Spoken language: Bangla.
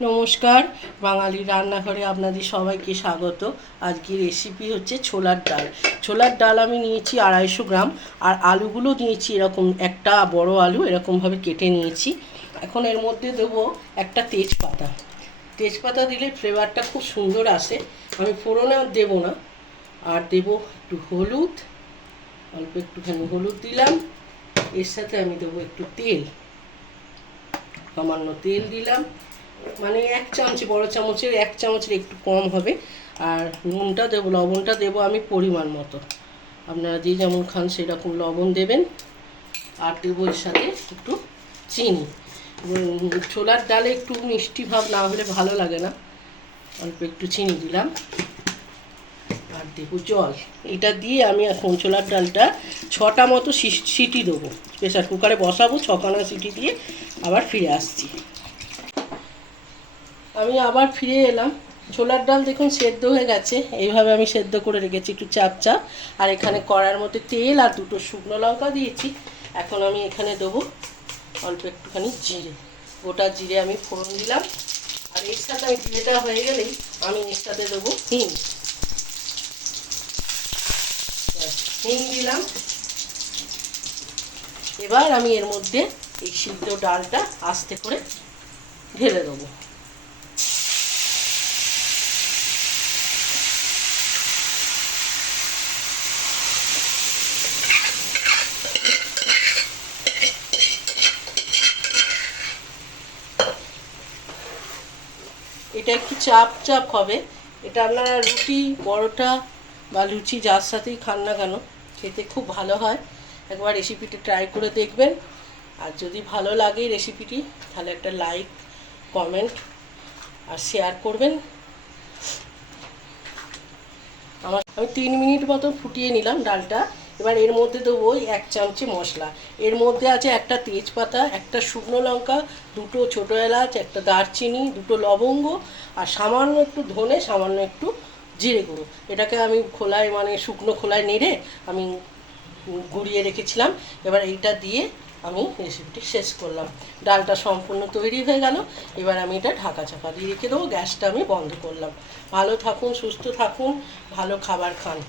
নমস্কার, বাঙালি রান্নাঘরে আপনাদের সবাইকে স্বাগত। আজকে রেসিপি হচ্ছে ছোলার ডাল। ছোলার ডাল আমি নিয়েছি 250 গ্রাম, আর আলুগুলো নিয়েছি এরকম একটা বড় আলু এরকমভাবে কেটে নিয়েছি। এখন এর মধ্যে দেবো একটা তেজপাতা। তেজপাতা দিলে ফ্লেভারটা খুব সুন্দর আসে। আমি ফোড়নে আর দেবো না, আর দেবো একটু হলুদ, অল্প একটুখানি হলুদ দিলাম। এর সাথে আমি দেবো একটু তেল, সামান্য তেল দিলাম, মানে 1 চামচ, বড় চামচের 1 চামচের একটু কম হবে। আর নুনটা দেবো, লবণটা দেবো আমি পরিমাণ মতো, আপনারা যে যেমন খান সেরকম লবণ দেবেন। আর দেবো এর সাথে একটু চিনি। ছোলার ডালে একটু মিষ্টি ভাব না হলে ভালো লাগে না, অল্প একটু চিনি দিলাম। আর দেবো জল। এটা দিয়ে আমি এখন ছোলার ডালটা 6টা মতো সিটি দেবো, প্রেসার কুকারে বসাবো। 6খানা সিটি দিয়ে আবার ফিরে আসছি। আমি আবার ফিরে এলাম। ছোলার ডাল দেখুন সেদ্ধ হয়ে গেছে, এইভাবে আমি সেদ্ধ করে রেখেছি একটু চাপ চাপ। আর এখানে কড়ার মধ্যে তেল আর 2টো শুকনো লঙ্কা দিয়েছি। এখন আমি এখানে দেবো অল্প একটুখানি জিরে, গোটা জিরে আমি ফোড়ন দিলাম। আর এর সাথে আমি জিরেটা হয়ে গেলেই আমি এর সাথে দেবো হিং। হিং দিলাম। এবার আমি এর মধ্যে এই সিদ্ধ ডালটা আস্তে করে ঢেলে দেবো। এটা একটু চাপ চাপ হবে। এটা আপনারা রুটি, পরোটা বা লুচি যার সাথেই খান না কেন খেতে খুব ভালো হয়। একবার রেসিপিটি ট্রাই করে দেখবেন। আর যদি ভালো লাগে রেসিপিটি তাহলে একটা লাইক, কমেন্ট আর শেয়ার করবেন। আমি 3 মিনিট মতো ফুটিয়ে নিলাম ডালটা। এবার এর মধ্যে দেবো 1 চামচে মশলা। এর মধ্যে আছে একটা তেজপাতা, একটা শুকনো লঙ্কা, 2টো ছোটো এলাচ, একটা দারচিনি, 2টো লবঙ্গ, আর সামান্য একটু ধনে, সামান্য একটু জিরে গুঁড়ো। এটাকে আমি খোলায়, মানে শুকনো খোলায় নেড়ে আমি গুঁড়িয়ে রেখেছিলাম। এবার এইটা দিয়ে আমি রেসিপিটি শেষ করলাম। ডালটা সম্পূর্ণ তৈরি হয়ে গেল। এবার আমি এটা ঢাকা চাপা দিয়ে রেখে দেবো। গ্যাসটা আমি বন্ধ করলাম। ভালো থাকুন, সুস্থ থাকুন, ভালো খাবার খান।